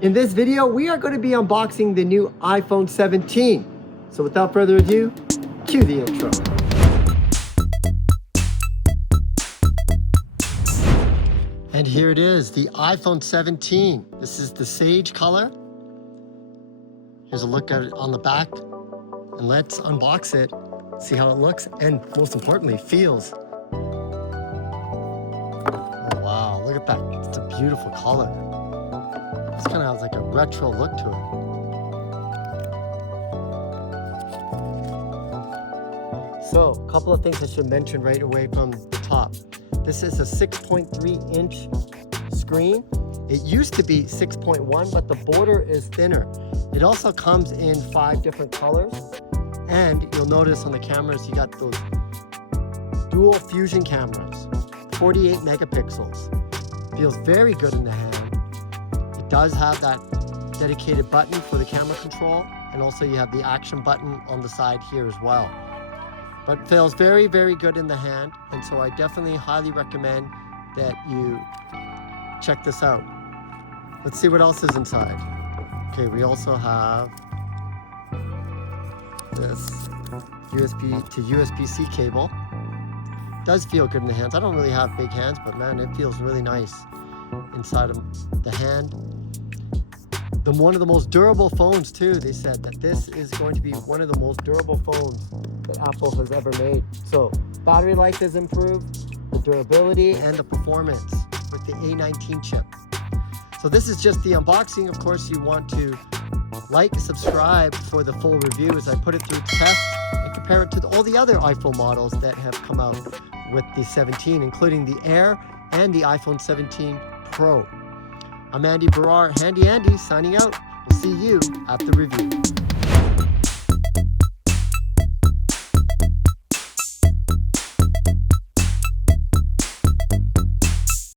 In this video, we are going to be unboxing the new iPhone 17. So without further ado, cue the intro. And here it is, the iPhone 17. This is the sage color. Here's a look at it on the back. And let's unbox it, see how it looks, and most importantly, feels. Oh, wow, look at that. It's a beautiful color. This kind of has like a retro look to it. So, a couple of things I should mention right away from the top. This is a 6.3-inch screen. It used to be 6.1, but the border is thinner. It also comes in 5 different colors. And you'll notice on the cameras, you got those dual fusion cameras, 48 megapixels. Feels very good in the hand. It does have that dedicated button for the camera control, and also you have the action button on the side here as well. But it feels very, very good in the hand, and so I definitely highly recommend that you check this out. Let's see what else is inside. Okay, we also have this USB to USB-C cable. Does feel good in the hands. I don't really have big hands, but man, it feels really nice inside of the hand. One of the most durable phones too. They said that this is going to be one of the most durable phones that Apple has ever made. So battery life is improved, the durability and the performance with the A19 chip. So this is just the unboxing. Of course, you want to like, subscribe for the full review as I put it through test and compare it to all the other iPhone models that have come out with the 17, including the Air and the iPhone 17 Pro. I'm Baryer, Handy Andy, signing out. We'll see you at the review.